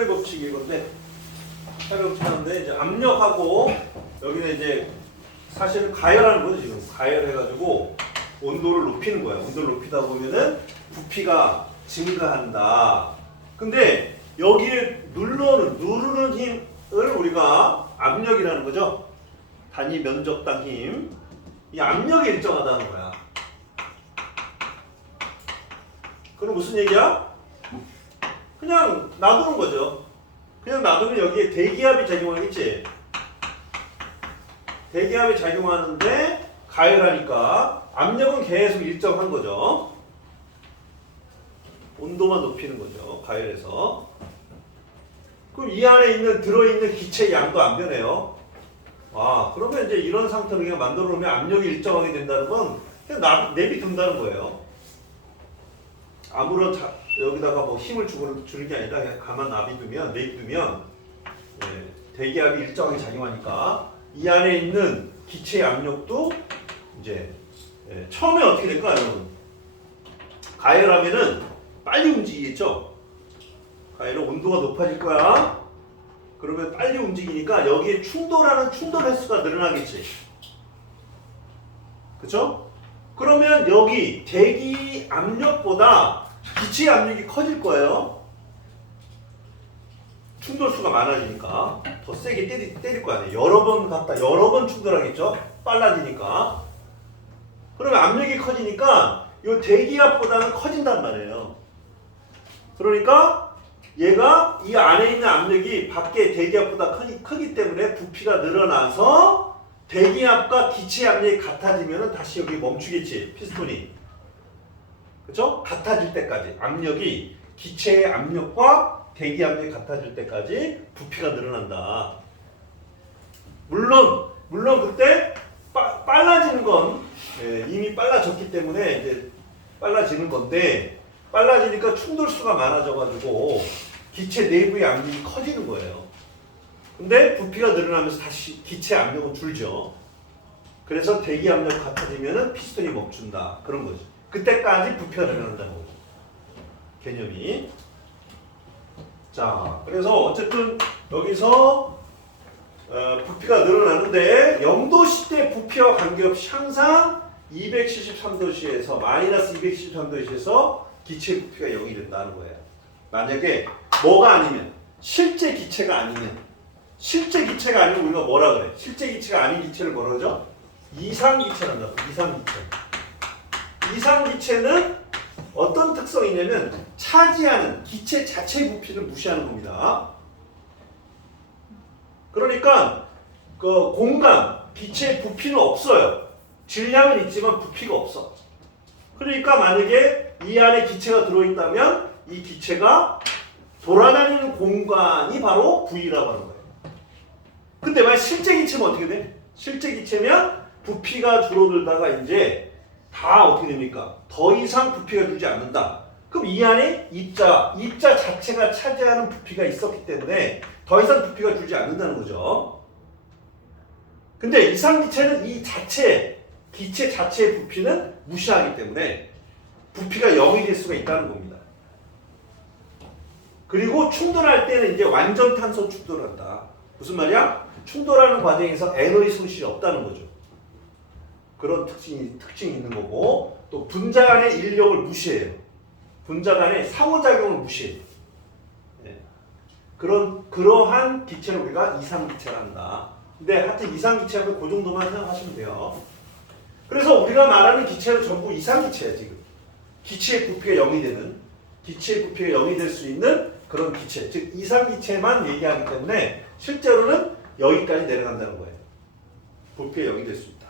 샤넬 법칙 이건데 샤넬 법칙 하는데 이제 압력하고 여기는 이제 사실은 가열하는 거죠. 지금 가열해가지고 온도를 높이는 거야. 온도를 높이다 보면은 부피가 증가한다. 근데 여기에 누르는 힘을 우리가 압력이라는 거죠. 단위 면적당 힘. 이 압력이 일정하다는 거야. 그럼 무슨 얘기야? 그냥 놔두는 거죠. 그냥 놔두면 여기에 대기압이 작용하겠지. 대기압이 작용하는데 가열하니까 압력은 계속 일정한 거죠. 온도만 높이는 거죠. 가열해서. 그럼 이 안에 들어있는 기체의 양도 안 변해요. 아, 그러면 이제 이런 상태로 그냥 만들어 놓으면 압력이 일정하게 된다는 건 그냥 내비둔다는 거예요. 아무런 여기다가 뭐 힘을 주는 게 아니라 그냥 가만 내비두면 대기압이 일정하게 작용하니까 이 안에 있는 기체의 압력도 이제 처음에 어떻게 될까요, 여러분? 가열하면은 빨리 움직이겠죠? 가열은 온도가 높아질 거야. 그러면 빨리 움직이니까 여기에 충돌하는 충돌 횟수가 늘어나겠지. 그쵸? 그러면 여기 대기 압력보다 기체 압력이 커질 거예요. 충돌수가 많아지니까 더 세게 때릴 거 아니에요. 여러 번 충돌하겠죠? 빨라지니까. 그러면 압력이 커지니까 이 대기압보다는 커진단 말이에요. 그러니까 얘가 이 안에 있는 압력이 밖에 대기압보다 크기 때문에 부피가 늘어나서 대기압과 기체 압력이 같아지면 다시 여기 멈추겠지, 피스톤이. 그쵸? 같아질 때까지 압력이 기체의 압력과 대기압력이 같아질 때까지 부피가 늘어난다. 물론 그때 빨라지는 건 이미 빨라졌기 때문에 이제 빨라지는 건데 빨라지니까 충돌수가 많아져가지고 기체 내부의 압력이 커지는 거예요. 근데 부피가 늘어나면서 다시 기체 압력은 줄죠. 그래서 대기 압력 같아지면은 피스톤이 멈춘다. 그런 거죠. 그때까지 부피가 늘어난다는 거죠. 개념이. 자, 그래서 어쨌든 여기서 부피가 늘어나는데 0도씨 때 부피와 관계없이 항상 273도씨에서 마이너스 273도씨에서 기체 부피가 0이 된다는 거예요. 만약에 뭐가 아니면 실제 기체가 아니면 우리가 뭐라 그래? 실제 기체가 아닌 기체를 뭐라 그러죠? 이상기체란다. 이상기체는 어떤 특성이냐면 차지하는 기체 자체 부피를 무시하는 겁니다. 그러니까 그 공간, 기체의 부피는 없어요. 질량은 있지만 부피가 없어. 그러니까 만약에 이 안에 기체가 들어있다면 이 기체가 돌아다니는 공간이 바로 V라고 하는 거예요. 근데 만약 실제 기체면 어떻게 돼? 실제 기체면 부피가 줄어들다가 이제 다 어떻게 됩니까? 더 이상 부피가 줄지 않는다. 그럼 이 안에 입자 자체가 차지하는 부피가 있었기 때문에 더 이상 부피가 줄지 않는다는 거죠. 근데 이상기체는 이 기체 자체의 부피는 무시하기 때문에 부피가 0이 될 수가 있다는 겁니다. 그리고 충돌할 때는 이제 완전 탄소 충돌한다. 무슨 말이야? 충돌하는 과정에서 에너지 손실이 없다는 거죠. 그런 특징이 있는 거고, 또 분자 간의 인력을 무시해요. 분자 간의 상호작용을 무시해요. 그러한 기체를 우리가 이상기체를 한다. 근데 하여튼 이상기체하면 그 정도만 생각하시면 돼요. 그래서 우리가 말하는 기체는 전부 이상기체예요, 지금. 기체의 부피가 0이 될 수 있는 그런 기체, 즉 이상기체만 얘기하기 때문에 실제로는 여기까지 내려간다는 거예요. 부피가 0이 될 수 있다.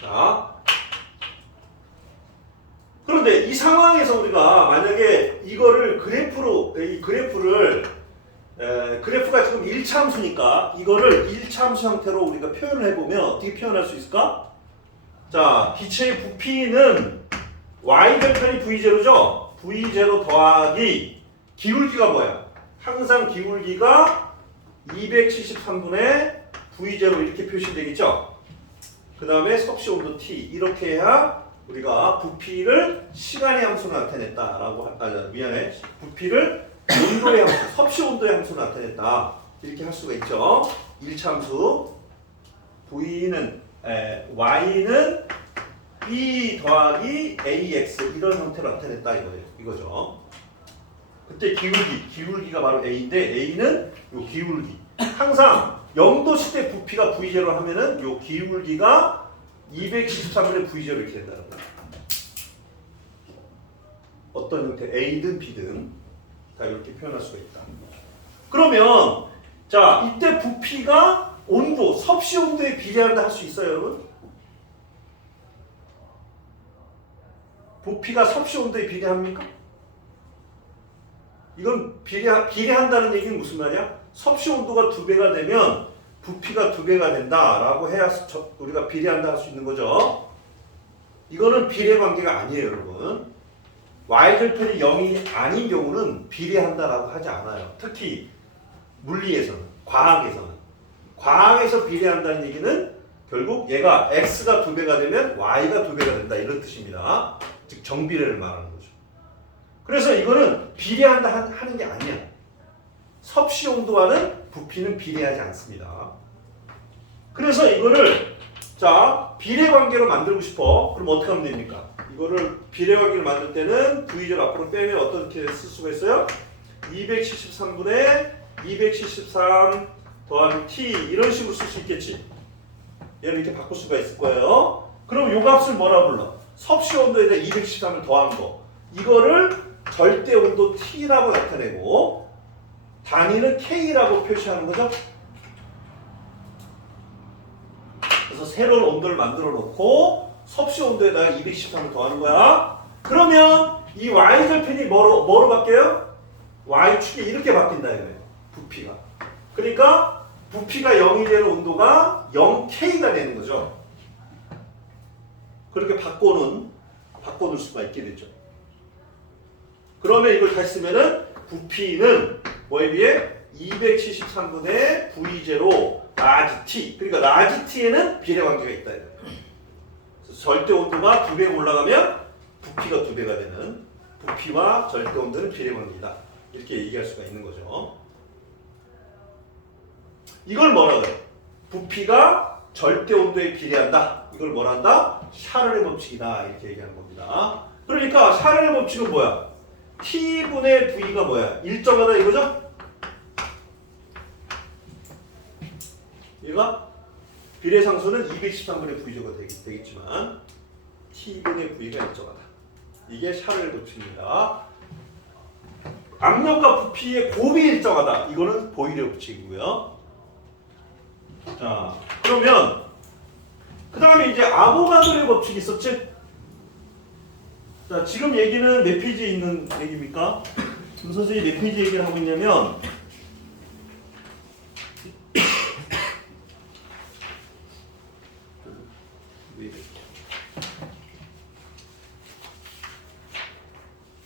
자, 그런데 이 상황에서 우리가 만약에 이거를 그래프가 지금 1차함수니까 이거를 1차함수 형태로 우리가 표현을 해보면 어떻게 표현할 수 있을까? 자, 기체의 부피는 y절편이 v0죠? v0 더하기 기울기가 뭐야? 항상 기울기가 273분의 v0 이렇게 표시되겠죠? 그 다음에 섭씨 온도 T 이렇게 해야 우리가 부피를 시간의 함수로 나타냈다라고 미안해. 부피를 온도의 함수, 섭씨 온도의 함수로 나타냈다. 이렇게 할 수가 있죠. 1차 함수 V는 Y는 B 더하기 AX 이런 형태로 나타냈다 이거죠. 그때 기울기가 바로 A인데 A는 요 기울기. 항상 0도 때 부피가 V0 하면은 요 기울기가 273분의 V0 이렇게 된다는 거예요. 어떤 형태 A든 B든 다 이렇게 표현할 수가 있다. 그러면 자 이때 부피가 온도, 섭씨 온도에 비례한다 할 수 있어요, 여러분? 부피가 섭씨 온도에 비례합니까? 이건 비례한다는 얘기는 무슨 말이야? 섭씨 온도가 2배가 되면 부피가 2배가 된다라고 해야 우리가 비례한다 할 수 있는 거죠. 이거는 비례 관계가 아니에요, 여러분. y절편이 0이 아닌 경우는 비례한다라고 하지 않아요. 특히 물리에서는, 과학에서는. 과학에서 비례한다는 얘기는 결국 얘가 x가 2배가 되면 y가 2배가 된다 이런 뜻입니다. 즉 정비례를 말하는 거죠. 그래서 이거는 비례한다 하는 게 아니야. 섭씨 온도와는 부피는 비례하지 않습니다. 그래서 이거를 자 비례 관계로 만들고 싶어. 그럼 어떻게 하면 됩니까? 이거를 비례 관계를 만들 때는 V절 앞으로 빼면 어떻게 쓸 수가 있어요? 273분의 273 더하기 T 이런 식으로 쓸 수 있겠지. 얘를 이렇게 바꿀 수가 있을 거예요. 그럼 요 값을 뭐라 불러? 섭씨 온도에다 213을 더한 거. 이거를 절대 온도 T라고 나타내고 단위는 K라고 표시하는 거죠. 그래서 새로운 온도를 만들어 놓고 섭씨 온도에다가 213을 더하는 거야. 그러면 이 y절편이 뭐로 바뀌어요? y축이 이렇게 바뀐다 이거예요. 부피가. 그러니까 부피가 0이 되는 온도가 0K가 되는 거죠. 그렇게 바꿔놓을 수가 있게 되죠. 그러면 이걸 다시 쓰면은 부피는 뭐에 비해 273분의 V0 라지 T. 그러니까 라지 T에는 비례 관계가 있다 이거예요. 절대 온도가 2배 올라가면 부피가 2배가 되는 부피와 절대 온도는 비례 관계이다. 이렇게 얘기할 수가 있는 거죠. 이걸 뭐라 그래? 부피가 절대 온도에 비례한다. 이걸 뭐라 한다? 샤를의 법칙이다. 이렇게 얘기하는 겁니다. 그러니까 샤를의 법칙은 뭐야? T분의 V가 뭐야? 일정하다 이거죠? 얘가 비례상수는 213분의 V제가 되겠지만 T분의 V가 일정하다. 이게 샤를의 법칙입니다. 압력과 부피의 곱이 일정하다. 이거는 보일의 법칙이고요. 자, 그러면 그 다음에 이제 아보가드로의 법칙이 있었지? 자, 지금 얘기는 몇 페이지에 있는 얘기입니까? 지금 선생님이 몇 페이지 얘기를 하고 있냐면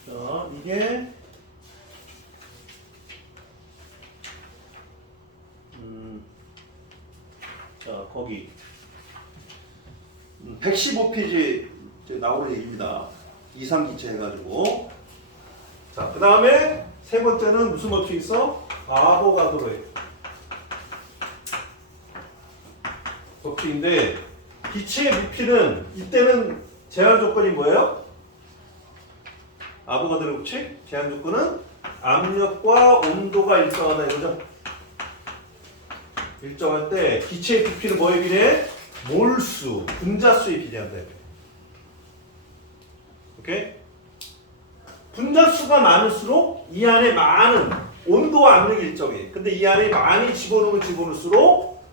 자, 이게 자, 거기 115페이지 나오는 얘기입니다. 2, 3기체 해가지고. 자, 그 다음에 세 번째는 무슨 법칙이 있어? 아보가드로의 법칙인데 기체의 부피는 이때는 제한 조건이 뭐예요? 아보가드로 법칙? 제한 조건은 압력과 온도가 일정하다 이거죠? 일정할 때 기체의 부피는 뭐에 비례해? 몰수, 분자수에 비례한다. 오케이? 분자수가 많을수록 이 안에 많은 온도와 압력이 일정해. 근데 이 안에 많이 집어넣으면 집어넣을수록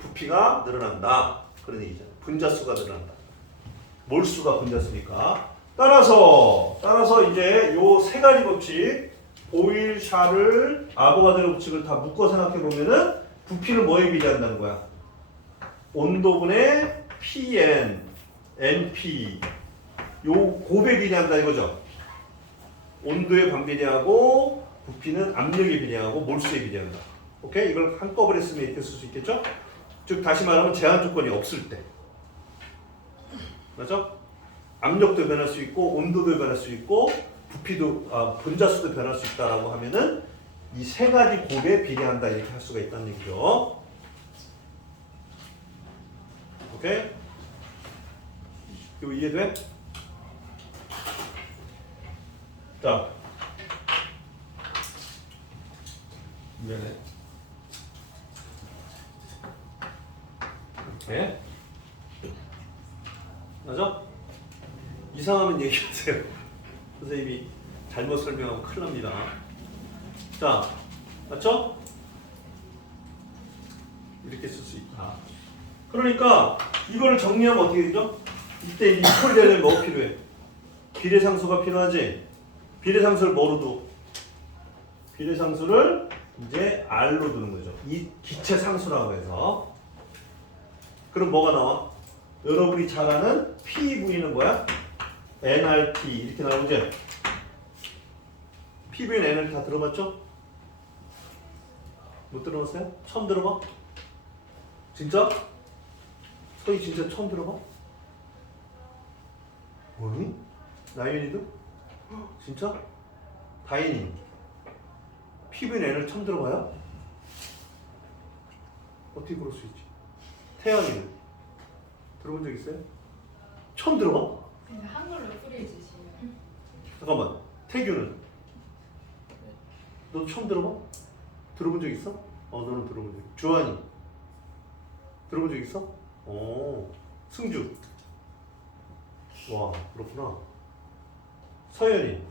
부피가 늘어난다. 그런 얘기잖아. 분자수가 늘어난다. 몰수가 분자수니까. 따라서 이제 요 세 가지 법칙, 보일, 샤를, 아보가드로 법칙을 다 묶어 생각해 보면은 부피는 뭐에 비례한다는 거야? 온도분의 Pn, NP 요 곱에 비례한다 이거죠. 온도에 반비례하고 부피는 압력에 비례하고 몰수에 비례한다. 오케이? 이걸 한꺼번에 쓰면 이렇게 쓸 수 있겠죠? 즉 다시 말하면 제한 조건이 없을 때. 맞죠? 압력도 변할 수 있고 온도도 변할 수 있고 부피도 분자수도 변할 수 있다라고 하면은 이 세 가지 곱에 비례한다 이렇게 할 수가 있다는 얘기죠. 오케이? 이거 이해돼? 자, 미안해. 이렇게 맞아? 이상하면 얘기하세요. 선생님이 잘못 설명하면 큰일 납니다. 자, 맞죠? 이렇게 쓸 수 있다. 그러니까 이걸 정리하면 어떻게 되죠? 이때 이퀄이 되려면 뭐가 필요해? 비례상수가 필요하지? 비례상수를 뭐로 둬? 비례상수를 이제 R로 두는 거죠. 이 기체상수라고 해서. 그럼 뭐가 나와? 여러분이 잘 아는 PV는 뭐야? nRT 이렇게 나오지? PV는 nRT 다 들어봤죠? 못 들어봤어요? 처음 들어봐? 진짜? 서희 진짜 처음 들어봐? 뭐니? 나연이도? 진짜? 다인이 PV는 n을 처음 들어봐요? 어떻게 그럴 수 있지? 태연이는? 들어본 적 있어요? 처음 들어봐? 근데 한글로 뿌려주시면. 잠깐만, 태규는? 너도 처음 들어봐? 들어본 적 있어? 너는 들어본 적 있어. 주한이? 들어본 적 있어? 승주? 와, 그렇구나. 서연이?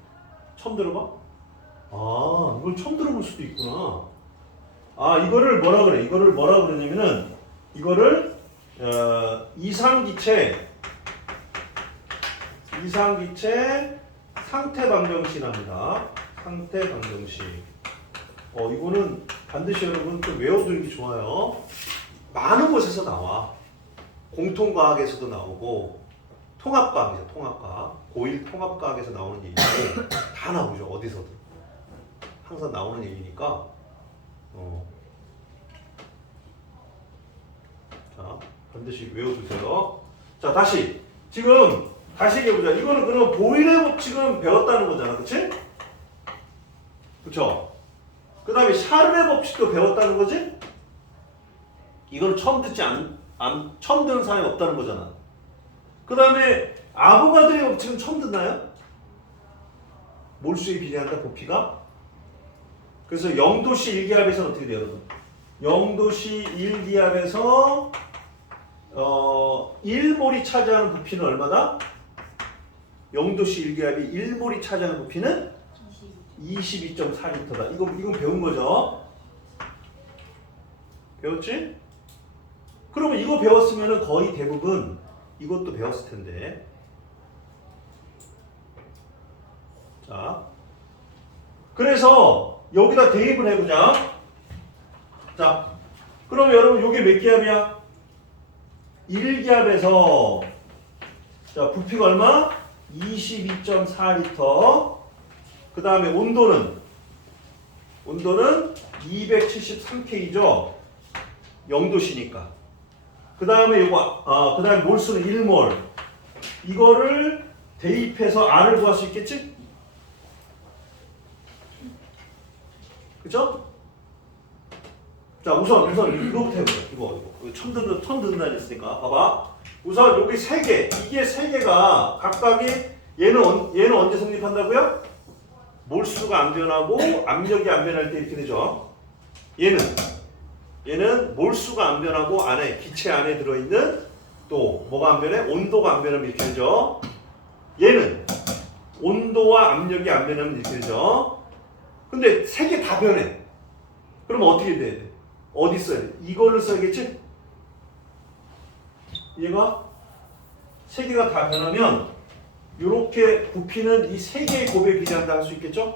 처음 들어봐? 이걸 처음 들어볼 수도 있구나. 이거를 뭐라 그래? 이거를 뭐라 그러냐면은, 이거를, 이상기체 상태방정식합니다. 상태방정식. 이거는 반드시 여러분 좀 외워두는 게 좋아요. 많은 곳에서 나와. 공통과학에서도 나오고, 통합과학이죠, 통합과학. 고1 통합과학에서 나오는 얘기고, 다 나오죠, 어디서든. 항상 나오는 얘기니까, 자, 반드시 외워두세요. 자, 다시 얘기해보자. 이거는 그럼 보일의 법칙은 배웠다는 거잖아, 그치? 그쵸? 그 다음에 샤를의 법칙도 배웠다는 거지? 이거는 처음 듣는 사람이 없다는 거잖아. 그 다음에 아보가드로의 법칙은 처음 듣나요? 몰수에 비례한다, 부피가? 그래서 0도씨 1기압에서는 어떻게 돼요, 여러분? 0도씨 1기압에서 1몰이 차지하는 부피는 얼마다? 0도씨 1기압이 1몰이 차지하는 부피는 22.4리터다. 이건 배운 거죠? 배웠지? 그러면 이거 배웠으면 거의 대부분 이것도 배웠을 텐데. 자, 그래서 여기다 대입을 해보자. 자, 그러면 여러분 이게 몇 기압이야? 1기압에서 자, 부피가 얼마? 22.4리터. 그 다음에 온도는 273K죠. 0도씨니까. 그 다음에 그 다음에 몰수는 1몰. 이거를 대입해서 R을 구할 수 있겠지? 그죠? 자, 우선 이거부터 해보자. 이거 처음 듣는다 했으니까. 봐봐. 우선 여기 세 개. 이게 세 개가 각각이 얘는 언제 성립한다고요? 몰수가 안 변하고 압력이 안 변할 때 이렇게 되죠. 얘는 몰수가 안 변하고 안에 기체 안에 들어있는 또 뭐가 안 변해? 온도가 안 변하면 이렇게 되죠. 얘는 온도와 압력이 안 변하면 이렇게 되죠. 근데 세 개 다 변해. 그러면 어떻게 돼야 돼? 어디 써야 돼? 이거를 써야겠지? 얘가 세 개가 다 변하면 이렇게 부피는 이 세 개의 곱에 비례한다 할 수 있겠죠?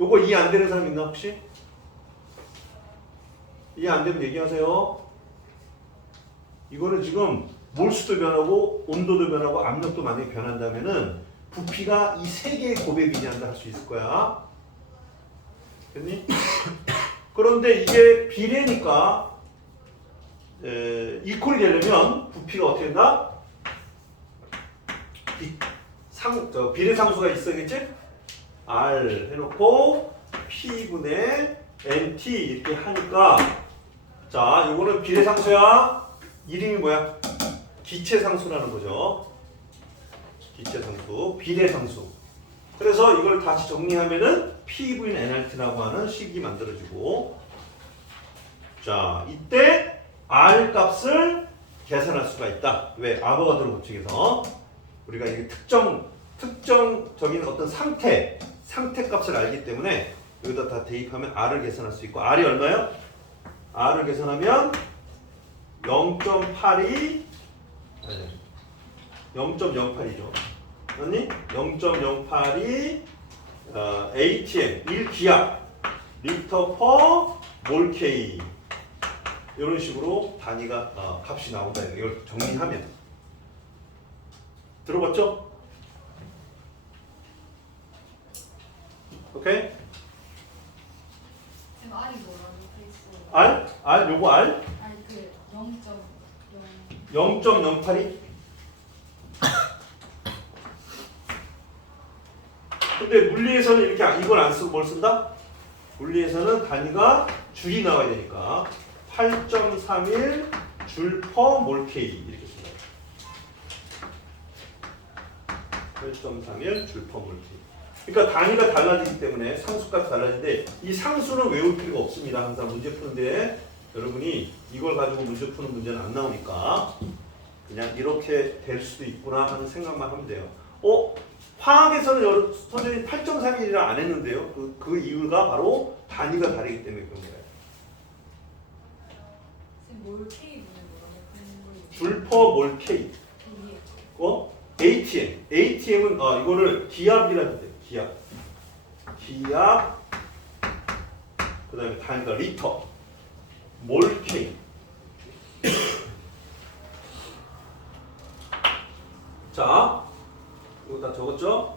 요거 이해 안 되는 사람 있나 혹시? 이해 안 되면 얘기하세요. 이거는 지금 몰수도 변하고 온도도 변하고 압력도 만약에 변한다면은 부피가 이 세 개의 곱에 비례한다 할 수 있을 거야. 됐니? 그런데 이게 비례니까 이퀄이 되려면 부피가 어떻게 된다? 비례상수가 있어야겠지? R 해놓고 P분의 NT 이렇게 하니까 자, 이거는 비례상수야. 이름이 뭐야? 기체상수라는 거죠. 기체상수, 비례상수. 그래서 이걸 다시 정리하면은 P분 NRT라고 하는 식이 만들어지고 자, 이때 R 값을 계산할 수가 있다. 왜? 아보가드로 법칙에서 우리가 이게 특정적인 어떤 상태 값을 알기 때문에 여기다 다 대입하면 R을 계산할 수 있고 R이 얼마요? R을 계산하면 0.82 0.08이죠. 아니 0.082 ATM 1기압 리터 퍼 몰 K 이런 식으로 단위가 값이 나온다. 이걸 정리하면 들어봤죠? 오케이? 지금 R이 뭐라고 있어요? R 요거 R 아니 그 0.0. 0.082 근데 물리에서는 이렇게 이걸 안 쓰고 뭘 쓴다? 물리에서는 단위가 줄이 나와야 되니까 8.31 줄 퍼 몰 K 이렇게 쓴다. 8.31 줄 퍼 몰 K. 그러니까 단위가 달라지기 때문에 상수값이 달라지는데 이 상수는 외울 필요가 없습니다. 항상 문제 푸는데 여러분이 이걸 가지고 문제 푸는 문제는 안 나오니까 그냥 이렇게 될 수도 있구나 하는 생각만 하면 돼요. 화학에서는 선생님이 8.31이라 안 했는데요. 그 이유가 바로 단위가 다르기 때문에 그런 거예요. 지금 몰 K 분은 뭐라고? 줄 퍼 몰 K. ATM은 이거를 기압이라고 해요. 기압. 그다음에 단위가 리터. 몰 K. 자, 이거 다 적었죠?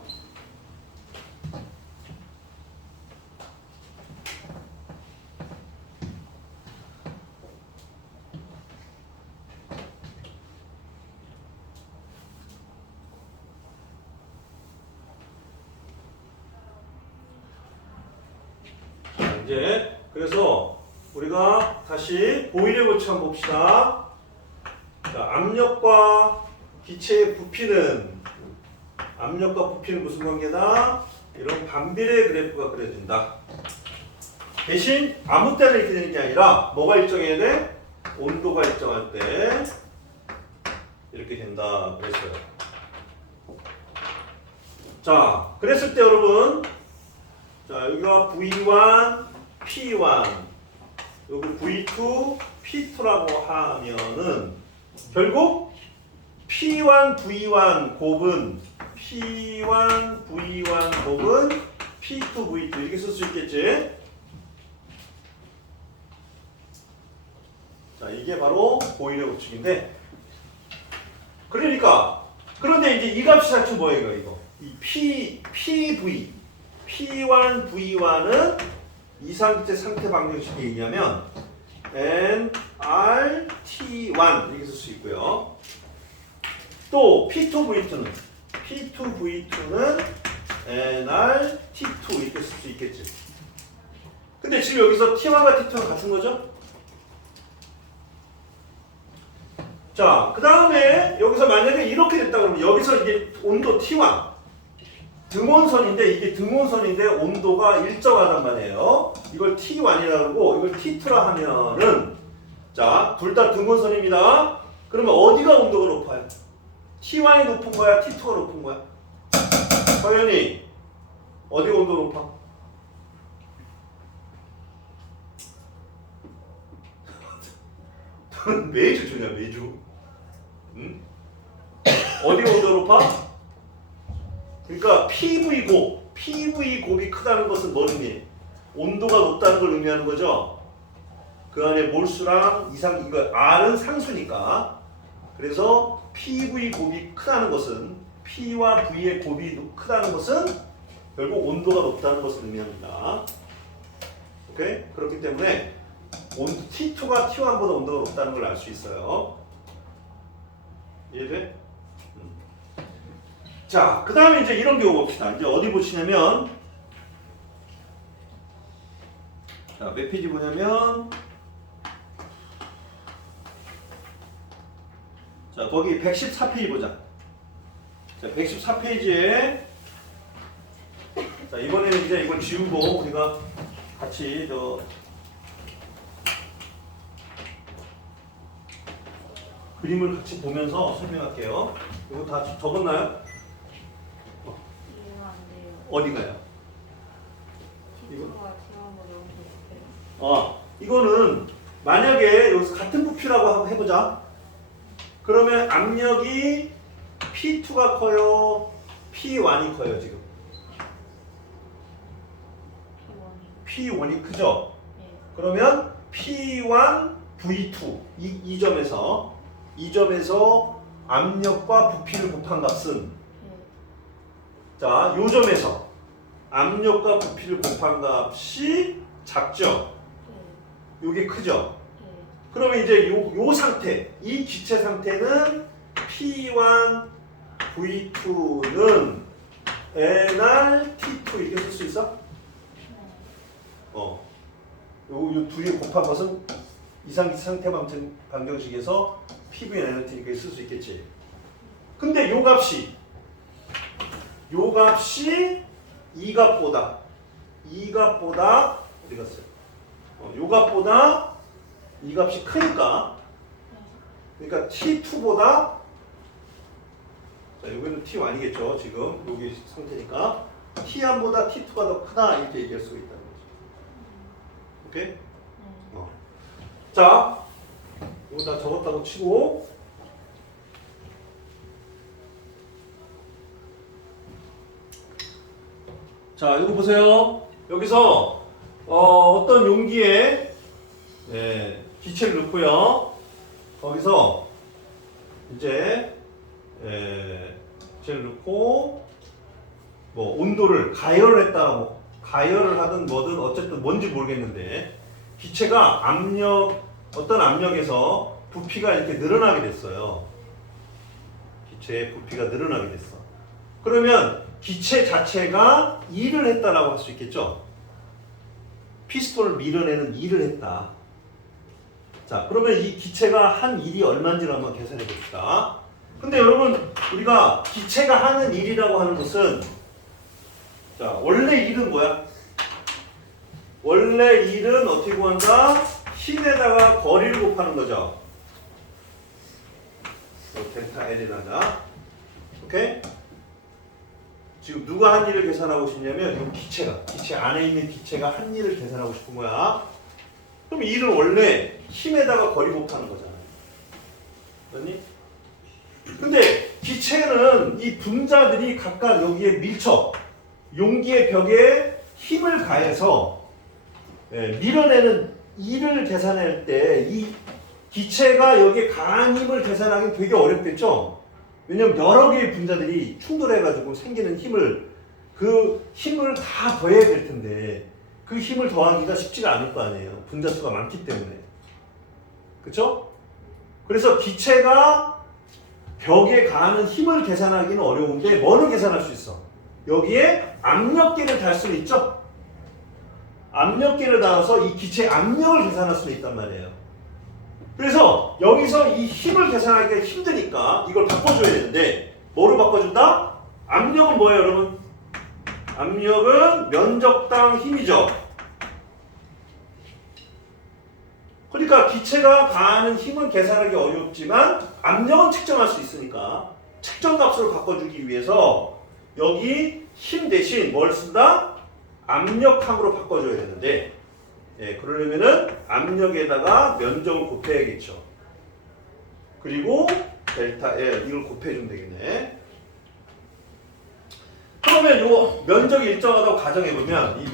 이제 그래서 우리가 다시 보일의 법칙 한번 봅시다. 자, 압력과 기체의 부피는 무슨 관계다? 이런 반비례 그래프가 그려진다. 대신 아무 때나 이렇게 되는 게 아니라 뭐가 일정해야 돼? 온도가 일정할 때 이렇게 된다 그랬어요. 자, 그랬을 때 여러분 자, 여기가 V1, P1 여기 V2, P2라고 하면은 결국 P1, V1 곱은 P1, V1 곱은 P2, V2 이렇게 쓸 수 있겠지? 자, 이게 바로 보일의 법칙인데 그런데 이제 이 값이 사실 뭐예요, 이거? 이 PV P1, V1은 이상기체 상태 방정식에 의하면 nRT1 이렇게 쓸 수 있고요. 또 P2V2는 nRT2 이렇게 쓸 수 있겠지. 근데 지금 여기서 T1과 T2는 같은 거죠? 자, 그 다음에 여기서 만약에 이렇게 됐다 그러면 여기서 이게 온도 T1 등온선인데 이게 등온선인데 온도가 일정하단 말이에요. 이걸 T1이라고 그러고 이걸 T2라 하면은 자, 둘 다 등온선입니다. 그러면 어디가 온도가 높아요? T1이 높은 거야? T2가 높은 거야? 서현이 어디가 온도 높아? 너는 매주 주냐 매주? 응? 어디가 온도 높아? 그러니까 PV 곱이 크다는 것은 뭐니? 온도가 높다는 걸 의미하는 거죠. 그 안에 몰수랑 이거 R은 상수니까. 그래서 PV 곱이 크다는 것은 P와 V의 곱이 크다는 것은 결국 온도가 높다는 것을 의미합니다. 오케이? 그렇기 때문에 T2가 T1보다 온도가 높다는 걸 알 수 있어요. 이해돼? 자, 그 다음에 이제 이런 경우 봅시다. 이제 어디 보시냐면, 자, 몇 페이지 보냐면, 자, 거기 114페이지 보자. 자, 114페이지에, 자, 이번에는 이제 이걸 지우고 우리가 같이 그림을 같이 보면서 설명할게요. 이거 다 적었나요? 이해가 안 돼요. 어디가요? 티초가 지나온 거 너무 못해요. 이거는 만약에 여기서 같은 부피라고 한번 해보자. 그러면 압력이 P2가 커요? P1이 커요, 지금? P1이 크죠? 네. 그러면 P1, V2 이 점에서 압력과 부피를 곱한 값은 네. 자, 요 점에서 압력과 부피를 곱한 값이 작죠? 네. 요게 크죠? 네. 그러면 이제 요 상태, 이 기체 상태는 P1, V2는 NR T2 이렇게 쓸 수 있어? 요 둘이 곱한 것은 이상기체 상태 방정식에서 PV NRT 이렇게 쓸 수 있겠지. 근데 요 값이 이 값보다 어디 갔어요? 요 값보다 이 값이 크니까, 그러니까 T2보다, 자, 여기는 T1이겠죠. 지금 여기 상태니까 T1보다 T2가 더 크다 이렇게 얘기할 수가 있다는 거죠. 오케이? 자, 이거 다 적었다고 치고, 자, 이거 보세요. 여기서 어떤 용기에 기체를 넣고요. 거기서 이제 기체를 넣고 뭐 온도를 가열을 했다, 뭐 가열을 하든 뭐든 어쨌든 뭔지 모르겠는데 기체가 어떤 압력에서 부피가 이렇게 늘어나게 됐어요. 기체의 부피가 늘어나게 됐어. 그러면 기체 자체가 일을 했다라고 할 수 있겠죠? 피스톤을 밀어내는 일을 했다. 자, 그러면 이 기체가 한 일이 얼마인지를 한번 계산해 봅시다. 근데 여러분, 우리가 기체가 하는 일이라고 하는 것은, 자, 원래 일은 뭐야? 원래 일은 어떻게 구한다? 힘에다가 거리를 곱하는 거죠. 델타 L을 하자. 오케이? 지금 누가 한 일을 계산하고 싶냐면 이 기체 안에 있는 기체가 한 일을 계산하고 싶은 거야. 그럼 일은 원래 힘에다가 거리 곱하는 거잖아. 맞니? 근데 기체는 이 분자들이 각각 여기에 밀쳐 용기의 벽에 힘을 가해서 밀어내는 일을 계산할 때 이 기체가 여기에 강한 힘을 계산하기 되게 어렵겠죠? 왜냐면 여러 개의 분자들이 충돌해가지고 생기는 그 힘을 다 더해야 될 텐데 그 힘을 더하기가 쉽지가 않을 거 아니에요. 분자 수가 많기 때문에. 그쵸? 그래서 기체가 벽에 가하는 힘을 계산하기는 어려운데 뭐는 계산할 수 있어? 여기에 압력계를 달 수는 있죠? 압력계를 달아서 이 기체의 압력을 계산할 수는 있단 말이에요. 그래서 여기서 이 힘을 계산하기가 힘드니까 이걸 바꿔줘야 되는데 뭐로 바꿔준다? 압력은 뭐예요, 여러분? 압력은 면적당 힘이죠. 그러니까 기체가 가하는 힘은 계산하기 어렵지만 압력은 측정할 수 있으니까 측정값으로 바꿔주기 위해서 여기 힘 대신 뭘 쓴다? 압력함으로 바꿔줘야 되는데 그러려면은 압력에다가 면적을 곱해야겠죠. 그리고 델타 L 이걸 곱해주면 되겠네. 그러면 요 면적이 일정하다고 가정해보면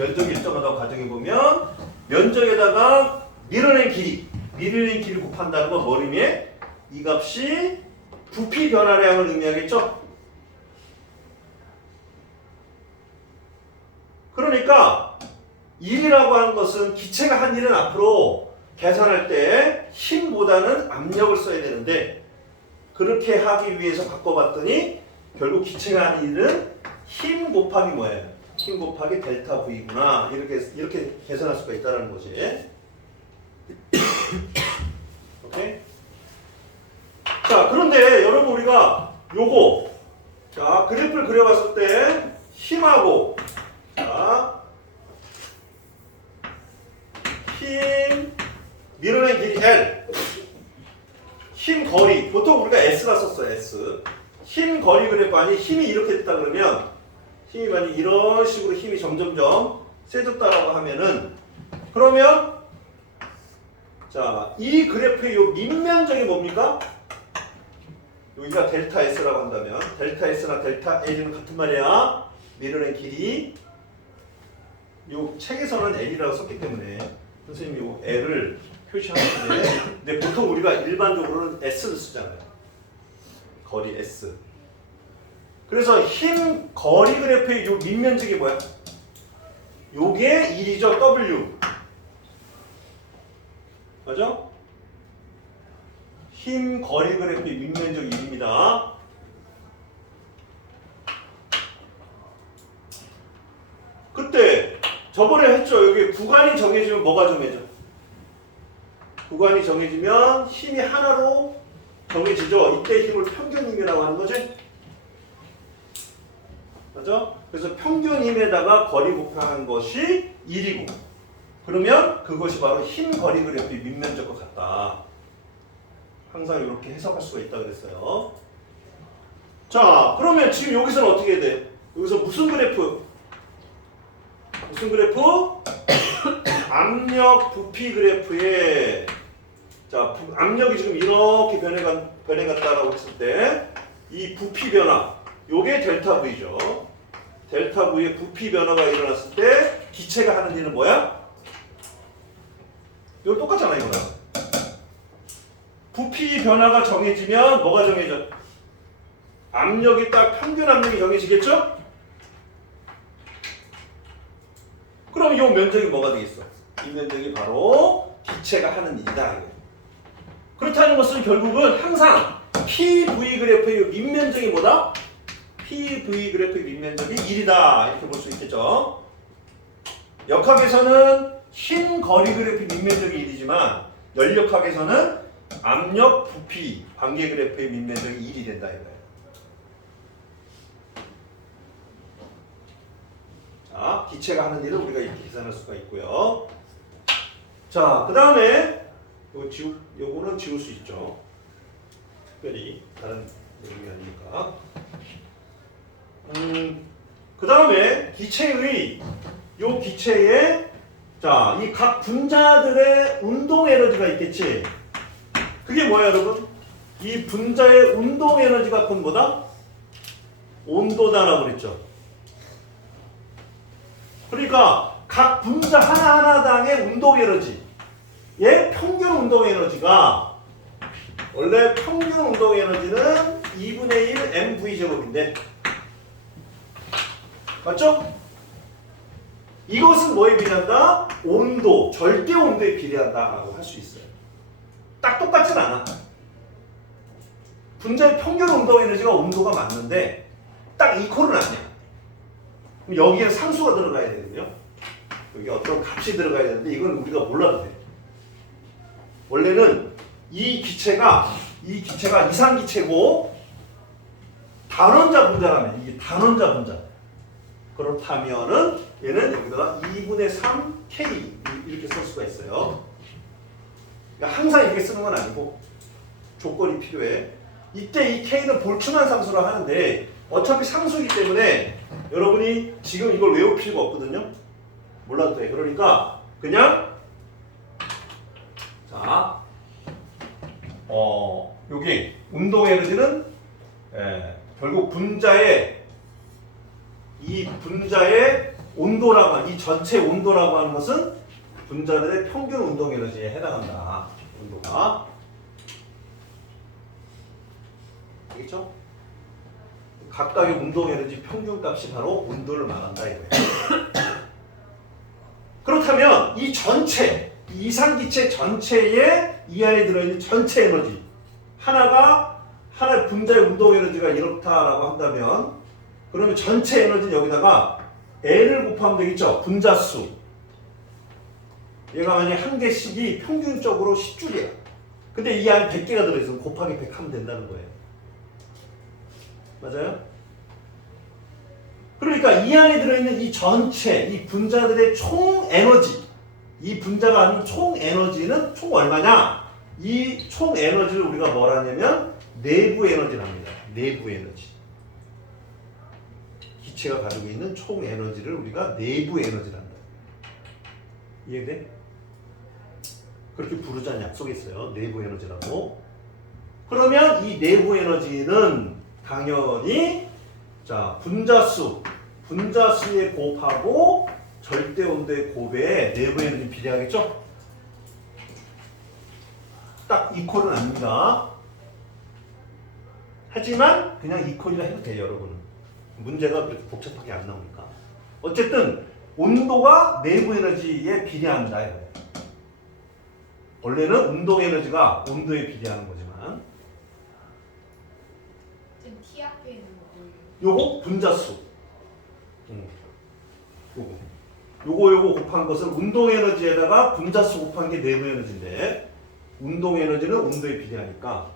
면적에다가 밀어낸 길이를 곱한다는 건 뭘 의미해? 이 값이 부피 변화량을 의미하겠죠? 그러니까 일이라고 하는 것은 기체가 한 일은 앞으로 계산할 때 힘보다는 압력을 써야 되는데 그렇게 하기 위해서 바꿔봤더니 결국 기체가 하는 일은 힘 곱하기 뭐예요? 힘 곱하기 델타 V구나. 이렇게 계산할 수가 있다는 거지. 오케이? 자, 그런데 여러분 우리가 요거 자, 그래프를 그려봤을 때 힘하고 자, 힘 밀어낸 길이 L 힘 거리 보통 우리가 S라 썼어요. S 힘 거리 그래프 아니 힘이 이렇게 됐다 그러면 힘이 많이 이런 식으로 힘이 점점점 세졌다라고 하면은 그러면 자, 이 그래프의 요 밑면적이 뭡니까? 여기가 델타 S라고 한다면 델타 S나 델타 L은 같은 말이야. 밀어낸 길이 요 책에서는 L이라고 썼기 때문에 선생님이 요 L을 표시하는데 근데 보통 우리가 일반적으로는 S를 쓰잖아요. 거리 S. 그래서 힘 거리 그래프의 요 밑면적이 뭐야? 요게 1이죠. W. 맞아? 힘 거리 그래프의 밑면적이 1입니다. 그때 저번에 했죠. 여기 구간이 정해지면 뭐가 정해져? 구간이 정해지면 힘이 하나로 정해지죠. 이때 힘을 평균 힘이라고 하는 거지. 맞아? 그래서 평균 힘에다가 거리 곱한 것이 1이고 그러면 그것이 바로 힘 거리 그래프의 밑면적과 같다. 항상 이렇게 해석할 수가 있다 그랬어요. 자, 그러면 지금 여기서는 어떻게 해야 돼? 여기서 무슨 그래프? 무슨 그래프? 압력 부피 그래프에 자, 압력이 지금 이렇게 변해갔다라고 했을 때 이 부피 변화 요게 델타 V죠. 델타 V의 부피 변화가 일어났을 때 기체가 하는 일은 뭐야? 이거 똑같잖아 이거랑. 부피 변화가 정해지면 뭐가 정해져? 압력이 딱 평균 압력이 정해지겠죠? 그럼 이 면적이 뭐가 되겠어? 이 면적이 바로 기체가 하는 일이다. 이거. 그렇다는 것은 결국은 항상 PV 그래프의 밑면적이 뭐다? PV 그래프의 밑면적이 1이다. 이렇게 볼 수 있겠죠? 역학에서는 힘 거리 그래프의 밑면적이 1이지만 열역학에서는 압력 부피 관계 그래프의 밑면적이 1이 된다 이거예요. 자, 기체가 하는 일을 우리가 이렇게 계산할 수가 있고요. 자, 그 다음에 요거는 지울 수 있죠. 특별히 다른 내용이 아니니까. 그 다음에 기체의 요 기체에 자, 이 각 분자들의 운동 에너지가 있겠지. 그게 뭐야, 여러분? 이 분자의 운동 에너지가 곧 뭐다? 온도다라고 그랬죠. 그러니까 각 분자 하나하나당의 운동 에너지, 얘 평균 운동 에너지가 원래 평균 운동 에너지는 2분의 1 mv 제곱인데, 맞죠? 이것은 뭐에 비례한다? 온도, 절대 온도에 비례한다라고 할 수 있어요. 딱 똑같진 않아. 분자의 평균 운동 에너지가 온도가 맞는데 딱 이퀄은 아니야. 그럼 여기에 상수가 들어가야 되거든요. 여기 어떤 값이 들어가야 되는데 이건 우리가 몰라도 돼. 원래는 이 기체가 이상기체고 단원자 분자라면 이게 단원자 분자. 그렇다면은 얘는 여기다가 2분의 3 K 이렇게 쓸 수가 있어요. 그러니까 항상 이렇게 쓰는 건 아니고 조건이 필요해. 이때 이 K는 볼츠만 상수라 하는데 어차피 상수이기 때문에 여러분이 지금 이걸 외울 필요가 없거든요. 몰라도 돼. 그러니까 그냥 자, 여기 운동 에너지는 결국 이 분자의 온도라고 하는 이 전체 온도라고 하는 것은 분자들의 평균 운동 에너지에 해당한다. 온도가. 알겠죠? 각각의 운동 에너지 평균 값이 바로 온도를 말한다 이거예요. 그렇다면 이 전체, 이 이상기체 전체에 이 안에 들어있는 전체 에너지 하나가 하나의 분자의 운동 에너지가 이렇다라고 한다면 그러면 전체 에너지는 여기다가 N을 곱하면 되겠죠? 분자수. 얘가 만약에 한 개씩이 평균적으로 10줄이야. 근데 이 안에 100개가 들어있으면 곱하기 100 하면 된다는 거예요. 맞아요? 그러니까 이 안에 들어있는 이 전체, 이 분자들의 총 에너지, 이 분자가 아닌 총 에너지는 총 얼마냐? 이 총 에너지를 우리가 뭐라 하냐면 내부 에너지를 합니다. 내부 에너지. 기체가 가지고 있는 총 에너지를 우리가 내부 에너지를 한다. 이해돼? 그렇게 부르자는 약속이 있어요. 내부 에너지라고. 그러면 이 내부 에너지는 당연히 자 분자수의 곱하고 절대 온도의 곱에 내부 에너지 비례하겠죠? 딱 이퀄은 아닙니다. 하지만 그냥 이퀄이라 해도 돼요, 여러분은. 문제가 그렇게 복잡하게 안 나오니까. 어쨌든 온도가 내부 에너지에 비례한다. 이거예요. 원래는 운동 에너지가 온도에 비례하는 거지만 지금 T 앞에 있는 거 뭐예요? 요거 분자수. 요거 곱한 것은 운동 에너지에다가 분자수 곱한 게 내부 에너지인데 운동 에너지는 온도에 비례하니까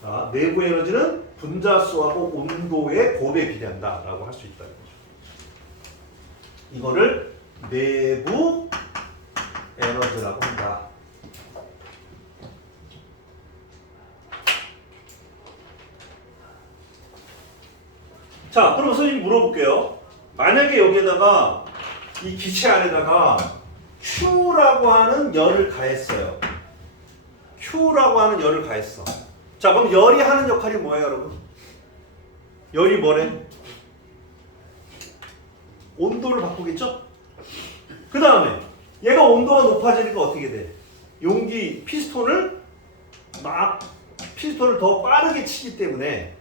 자, 내부 에너지는 분자수하고 온도의 곱에 비례한다라고 할 수 있다는 거죠. 이거를 내부 에너지라고 한다. 자, 그럼 선생님 물어볼게요. 만약에 여기에다가 이 기체 안에다가 Q라고 하는 열을 가했어요. Q라고 하는 열을 가했어. 자, 그럼 열이 하는 역할이 뭐예요, 여러분? 열이 뭐래? 온도를 바꾸겠죠? 그 다음에 얘가 온도가 높아지니까 어떻게 돼? 용기 피스톤을 더 빠르게 치기 때문에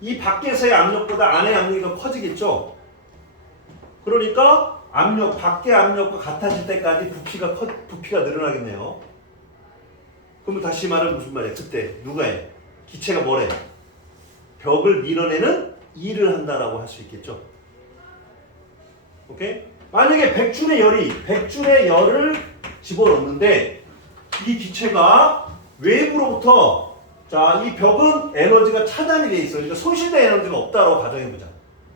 이 밖에서의 압력보다 안의 압력이 더 커지겠죠? 그러니까 밖의 압력과 같아질 때까지 부피가 늘어나겠네요. 그럼 다시 말하면 무슨 말이야? 그때 누가 해? 기체가 뭐래? 벽을 밀어내는 일을 한다라고 할 수 있겠죠? 오케이? 만약에 100줄의 열을 집어넣는데 이 기체가 외부로부터 자, 이 벽은 에너지가 차단이 돼 있어. 그러니까 손실된 에너지가 없다라고 가정해보자.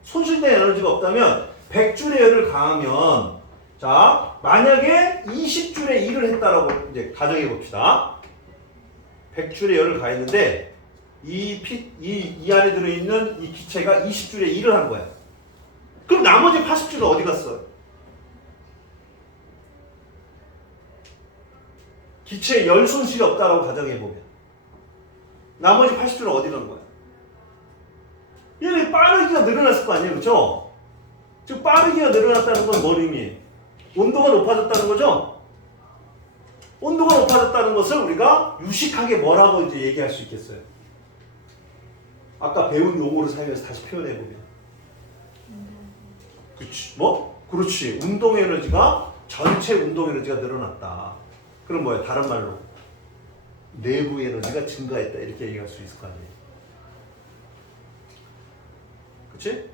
손실된 에너지가 없다면 100줄의 열을 가하면 자, 만약에 20줄의 일을 했다라고 이제 가정해봅시다. 100줄의 열을 가했는데 이 안에 들어있는 이 기체가 20줄의 일을 한 거야. 그럼 나머지 80줄은 어디 갔어? 기체에 열 손실이 없다라고 가정해보면 나머지 80줄은 어디 간 거야? 얘는 빠르기가 늘어났을 거 아니에요, 그렇죠? 즉 빠르기가 늘어났다는 건 뭘 의미해? 온도가 높아졌다는 거죠? 온도가 높아졌다는 것을 우리가 유식하게 뭐라고 이제 얘기할 수 있겠어요? 아까 배운 용어를 사용해서 다시 표현해보면. 그렇지. 뭐? 그렇지. 운동 에너지가 전체 운동 에너지가 늘어났다. 그럼 뭐야? 다른 말로 내부 에너지가 증가했다. 이렇게 얘기할 수 있을 거 아니에요. 그렇지?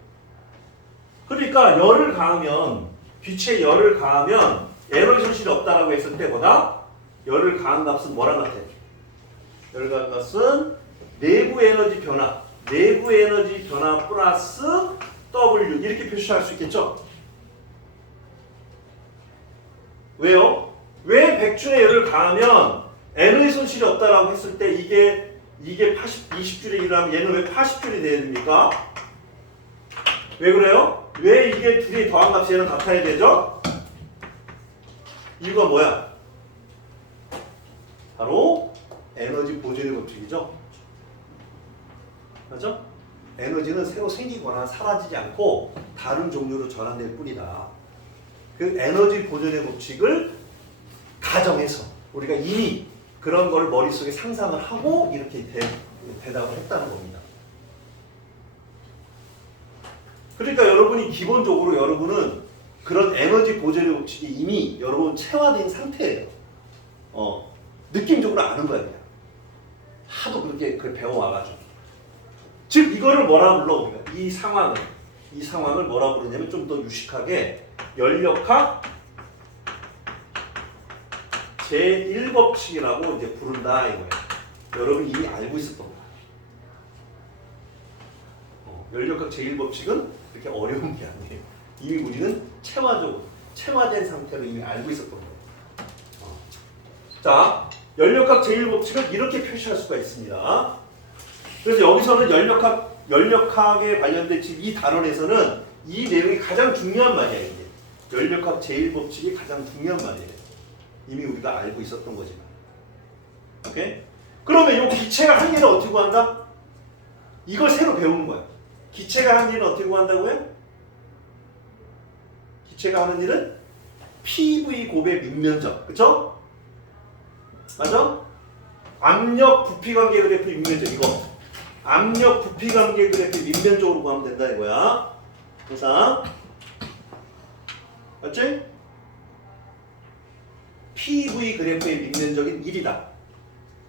그러니까 열을 가하면 기체에 열을 가하면 에너지 손실이 없다라고 했을 때보다 열을 가한 값은 뭐랑 같아? 열 가한 값은 내부 에너지 변화 플러스 W 이렇게 표시할 수 있겠죠? 왜요? 왜 100줄의 열을 가하면 에너지 손실이 없다라고 했을 때 이게 20줄의 일을 하면 얘는 왜 80줄이 돼야 됩니까? 왜 그래요? 왜 이게 둘이 더한 값이 얘는 같아야 되죠? 이유가 뭐야? 바로 에너지 보존의 법칙이죠. 맞죠? 에너지는 새로 생기거나 사라지지 않고 다른 종류로 전환될 뿐이다. 그 에너지 보존의 법칙을 가정해서 우리가 이미 그런 걸 머릿속에 상상을 하고 이렇게 대답을 했다는 겁니다. 그러니까 여러분이 기본적으로 여러분은 그런 에너지 보존의 법칙이 이미 여러분 체화된 상태예요. 느낌적으로 아는 거야 그냥. 하도 그렇게 배워와가지고. 즉 이거를 뭐라 불러 우리가 이 상황을 뭐라 부르냐면 좀 더 유식하게 연력학 제1법칙이라고 이제 부른다 이거예요. 여러분 이미 알고 있었던 거야. 연력학 제1법칙은 그렇게 어려운 게 아니에요. 이미 우리는 체화된 상태로 이미 알고 있었던 거예요. 자, 연력학 제1법칙을 이렇게 표시할 수가 있습니다. 그래서 여기서는 연력학에 관련된 지금 이 단원에서는 이 내용이 가장 중요한 말이야 이게. 연력학 제1법칙이 가장 중요한 말이에요. 이미 우리가 알고 있었던 거지만. 오케이? 그러면 이 기체가 한 일을 어떻게 구한다? 이걸 새로 배우는 거야. 기체가 한 일은 어떻게 구한다고요? 기체가 하는 일은 PV 곱의 밑면적. 그쵸? 맞아? 압력 부피 관계 그래프 밑면적 이거. 압력 부피 관계 그래프 밑면적으로 구하면 된다 이거야. 항상. 맞지? PV 그래프의 밑면적인 1이다.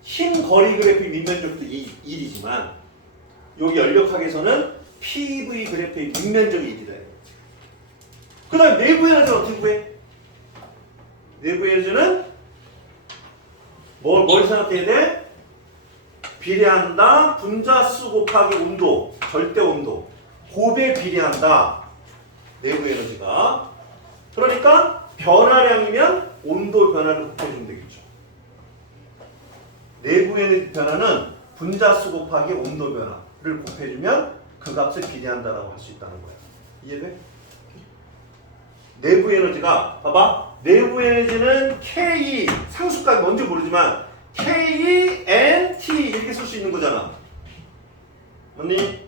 힘 거리 그래프의 밑면적도 1이지만 여기 연력학에서는 PV 그래프의 밑면적이 1이다. 그 다음 내부 에너지는 어떻게 구해? 내부 에너지는 뭘 생각해야 돼? 비례한다. 분자수 곱하기 온도, 절대 온도. 곱에 비례한다. 내부 에너지가. 그러니까 변화량이면 온도 변화를 곱해주면 되겠죠. 내부 에너지 변화는 분자수 곱하기 온도 변화를 곱해주면 그 값에 비례한다라고 할 수 있다는 거야. 이해돼? 내부 에너지가 봐봐. 내부 에너지는 K 상수까지 뭔지 모르지만 K, N, T 이렇게 쓸 수 있는 거잖아. 맞니?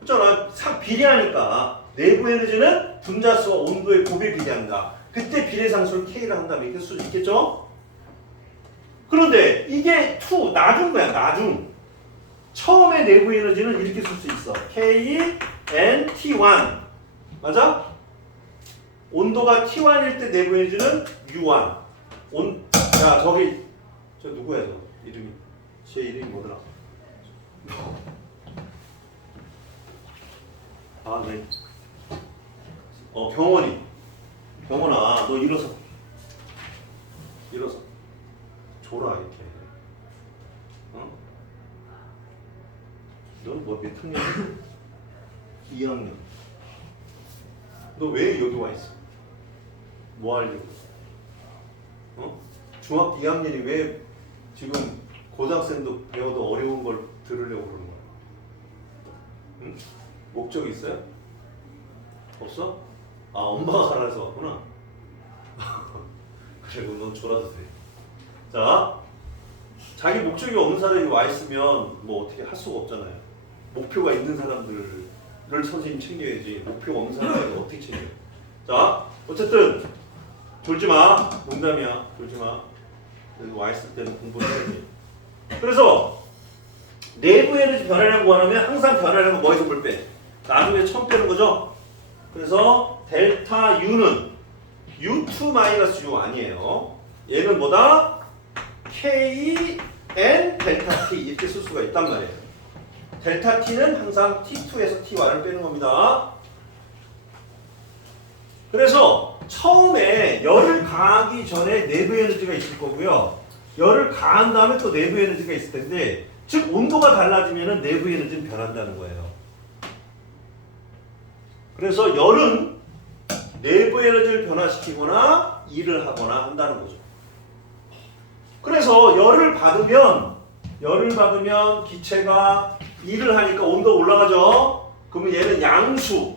그렇잖아. 비례하니까 내부 에너지는 분자수와 온도의 곱에 비례한다. 그때 비례 상수를 K를 한다면 이렇게 쓸 수 있겠죠? 그런데 이게 나중 거야. 나중. 처음에 내부 에너지는 이렇게 쓸 수 있어. K, N, T1 맞아? 온도가 T1일 때 내부 에너지는 U1. 야 저기 저 누구야 저 이름이 제 이름이 뭐더라? 아 네. 병원아 너 일어서 줘라 이렇게. 어? 너 뭐 몇 학년? 2학년. 너 왜 여기 와 있어? 뭐 하려고? 어? 중학교 2학년이 왜 지금 고등학생도 배워도 어려운 걸 들으려고 그러는 거야? 응? 목적이 있어요? 없어? 아 엄마가 가라서 왔구나. 그래 그럼 넌 졸아도 돼. 자, 자기 목적이 없는 사람이 와 있으면 뭐 어떻게 할 수가 없잖아요. 목표가 있는 사람들을 선생님 챙겨야지. 목표가 없는 사람들은 어떻게 챙겨? 자, 어쨌든 졸지 마. 농담이야. 졸지 마. 여기 와 있을 때는 공부를 해야지. 그래서 내부 에너지 변화량 구하려면 항상 변화량은 뭐에서 뭘 빼? 나중에 처음 빼는 거죠. 그래서 델타 U는 U2-U 아니에요. 얘는 뭐다? K, N, 델타 T 이렇게 쓸 수가 있단 말이에요. 델타 T는 항상 T2에서 T1을 빼는 겁니다. 그래서 처음에 열을 가하기 전에 내부 에너지가 있을 거고요. 열을 가한 다음에 또 내부 에너지가 있을 텐데 즉 온도가 달라지면 내부 에너지는 변한다는 거예요. 그래서 열은 내부 에너지를 변화시키거나 일을 하거나 한다는 거죠. 그래서 열을 받으면 기체가 일을 하니까 온도가 올라가죠. 그러면 얘는 양수.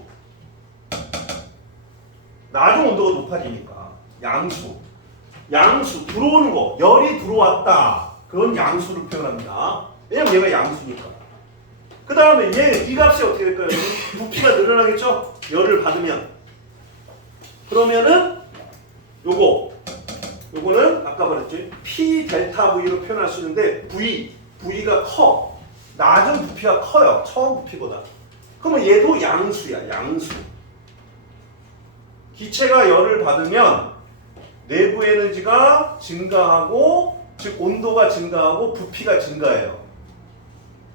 나중 온도가 높아지니까 양수 들어오는 거 열이 들어왔다. 그건 양수를 표현합니다. 왜냐면 얘가 양수니까. 그 다음에 이 값이 어떻게 될까요? 부피가 늘어나겠죠? 열을 받으면. 그러면은 요거는 아까 말했지 P 델타 V로 표현할 수 있는데 V가 커. 낮은 부피가 커요. 처음 부피보다. 그러면 얘도 양수야. 양수. 기체가 열을 받으면 내부 에너지가 증가하고 즉 온도가 증가하고 부피가 증가해요.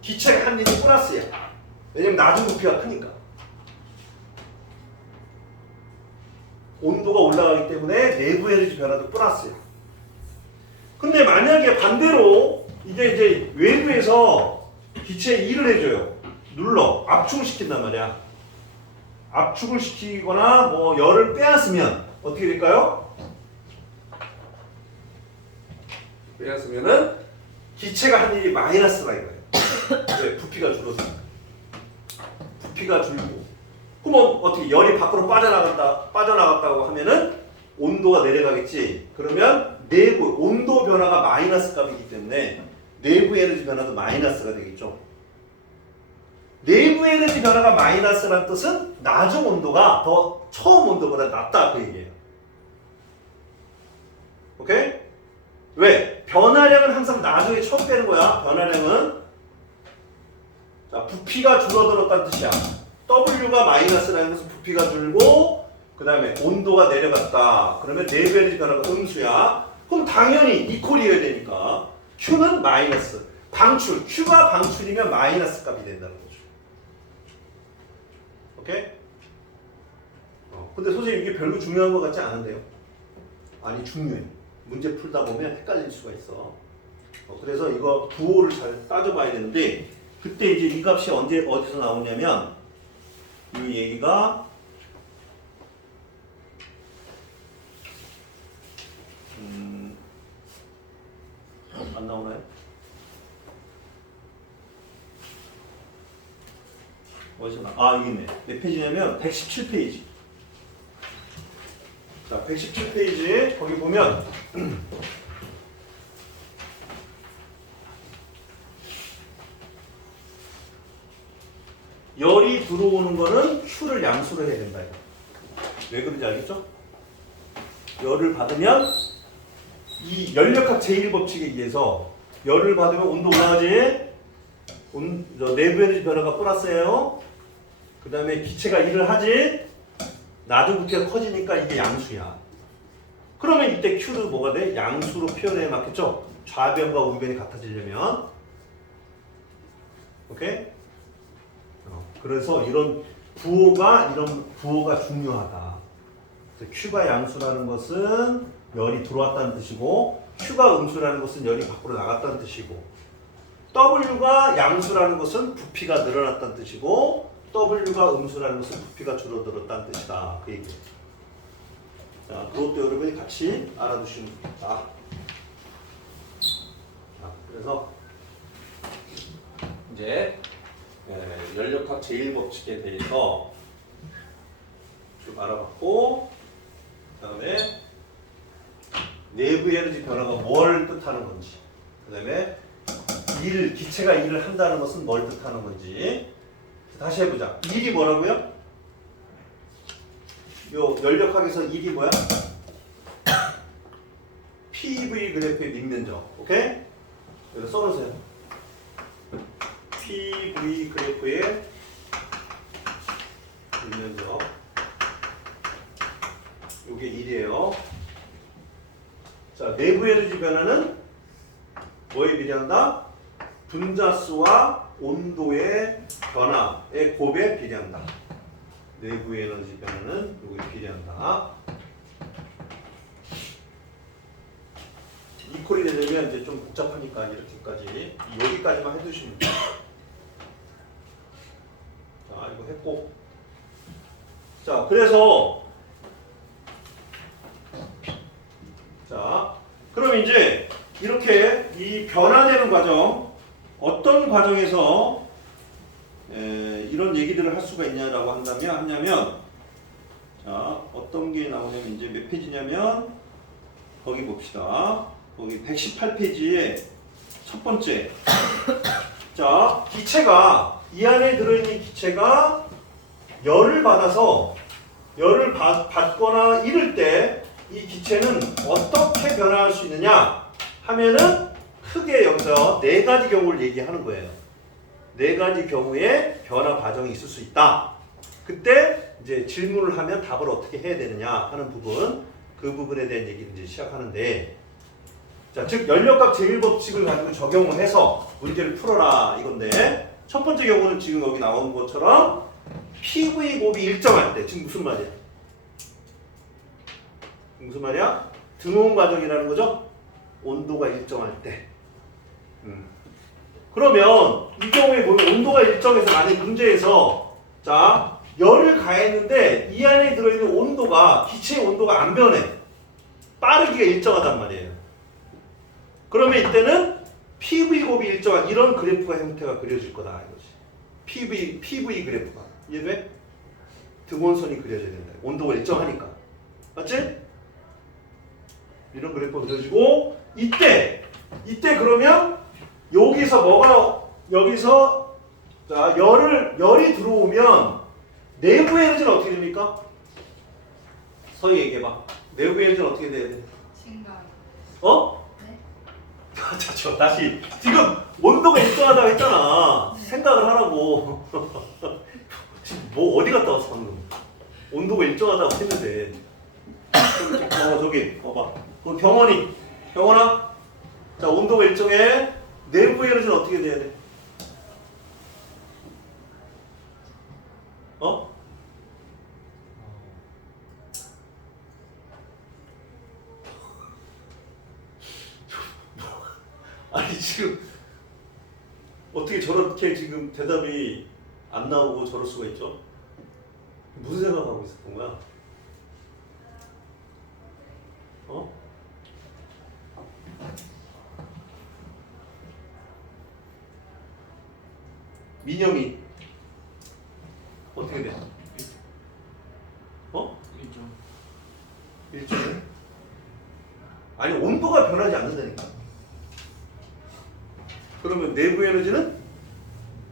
기체가 한 일이 플러스야. 왜냐면 나중 부피가 크니까. 온도가 올라가기 때문에 내부 에너지 변화도 플러스야. 근데 만약에 반대로 이게 이제 외부에서 기체에 일을 해줘요. 눌러 압축을 시킨단 말이야. 압축을 시키거나 뭐 열을 빼앗으면 어떻게 될까요? 빼앗으면은 기체가 한 일이 마이너스가 이거예요. 왜? 부피가 줄어드니까. 부피가 줄고. 그럼 어떻게 열이 밖으로 빠져나갔다고 하면은 온도가 내려가겠지. 그러면 내부 온도 변화가 마이너스 값이기 때문에 내부 에너지 변화도 마이너스가 되겠죠. 내부 에너지 변화가 마이너스라는 뜻은 나중 온도가 더 처음 온도보다 낮다 그 얘기예요. 오케이? 왜? 변화량은 항상 나중에 처음 빼는 거야. 변화량은 자, 부피가 줄어들었다는 뜻이야. W가 마이너스라는 것은 부피가 줄고 그 다음에 온도가 내려갔다. 그러면 내부 에너지 변화가 음수야. 그럼 당연히 이퀄이어야 되니까 Q는 마이너스. 방출. Q가 방출이면 마이너스 값이 된다는 거죠. 오케이? 근데 선생님 이게 별로 중요한 것 같지 않은데요? 아니 중요해. 문제 풀다 보면 헷갈릴 수가 있어. 그래서 이거 부호를 잘 따져봐야 되는데 그때 이제 이 값이 어디서 나오냐면 이 얘기가 안 나오나요? 어디서 여기 있네. 몇 페이지냐면 117페이지. 자, 117페이지에 거기 보면 열이 들어오는 거는 Q를 양수로 해야 된다. 이거. 왜 그런지 알겠죠? 열을 받으면 이 연력학 제1법칙에 의해서 열을 받으면 온도 올라가지. 내부 에너지 변화가 플러스예요. 그 다음에 기체가 일을 하지. 나중 부피가 커지니까 이게 양수야. 그러면 이때 Q도 뭐가 돼? 양수로 표현해 맞겠죠? 좌변과 우변이 같아지려면. 오케이? 그래서 이런 부호가 중요하다. 그래서 Q가 양수라는 것은 열이 들어왔다는 뜻이고 Q가 음수라는 것은 열이 밖으로 나갔다는 뜻이고 W가 양수라는 것은 부피가 늘어났다는 뜻이고 W가 음수라는 것은 부피가 줄어들었다는 뜻이다. 그 얘기예요. 자, 그것도 여러분이 같이 알아두시면 됩니다. 자, 그래서 이제 연력학 제1법칙에 대해서 좀 알아봤고 그 다음에 내부 에너지 변화가 뭘 뜻하는 건지 그 다음에 기체가 일을 한다는 것은 뭘 뜻하는 건지 다시 해보자. 일이 뭐라고요? 요 연력학에서 일이 뭐야? PV 그래프의 밑면적. 오케이? 여기 써놓으세요. PV 그래프의 밑면적. 요게 1이에요. 자, 내부 에너지 변화는 뭐에 비례한다? 분자수와 온도의 변화의 곱에 비례한다. 내부 에너지 변화는 요게 비례한다. 이퀄이 되려면 이제 좀 복잡하니까 이렇게까지 여기까지만 해두시면 돼요. 자, 이거 했고. 자, 그래서 자, 그럼 이제 이렇게 이 변화되는 과정, 어떤 과정에서 이런 얘기들을 할 수가 있냐라고 하냐면, 자, 어떤 게 나오냐면 이제 몇 페이지냐면 거기 봅시다. 거기 118페이지에 첫 번째. 자, 기체가 이 안에 들어있는 기체가 열을 받아서 열을 받거나 이럴 때 이 기체는 어떻게 변화할 수 있느냐 하면은 크게 여기서 네 가지 경우를 얘기하는 거예요. 네 가지 경우의 변화 과정이 있을 수 있다. 그때 이제 질문을 하면 답을 어떻게 해야 되느냐 하는 부분, 그 부분에 대한 얘기를 이제 시작하는데, 자, 즉 연력값 제1법칙을 가지고 적용을 해서 문제를 풀어라 이건데 첫 번째 경우는 지금 여기 나오는 것처럼 PV 곱이 일정할 때 지금 무슨 말이야? 무슨 말이야? 등온 과정이라는 거죠? 온도가 일정할 때. 그러면 이 경우에 보면 온도가 일정해서 만약 문제에서 자 열을 가했는데 이 안에 들어있는 온도가 기체의 온도가 안 변해. 빠르기가 일정하단 말이에요. 그러면 이때는 PV 곱이 일정한 이런 그래프가 형태가 그려질 거다 이거지. PV 그래프가 이해돼? 등온선이 그려져야 된다. 온도가 일정하니까. 맞지? 이런 그래프가 그려지고 이때 그러면 여기서 자 열이 들어오면 내부 에너지는 어떻게 됩니까? 서희 얘기해봐. 내부 에너지는 어떻게 돼야 돼? 증가. 어? 네? 저 다시 지금 온도가 일정하다고 했잖아. 생각을 하라고. 지금 뭐 어디 갔다 왔어 방금? 온도가 일정하다고 했는데. 저기 봐봐. 그 경원아. 자 온도가 일정해. 내부 에너지는 어떻게 돼야 돼? 어? 아니 지금 어떻게 저렇게 지금 대답이 안 나오고 저럴 수가 있죠? 무슨 생각하고 있었던 거야? 어? 민영이 어떻게 돼? 어? 일종의? 아니 온도가 변하지 않는다니까. 그러면 내부 에너지는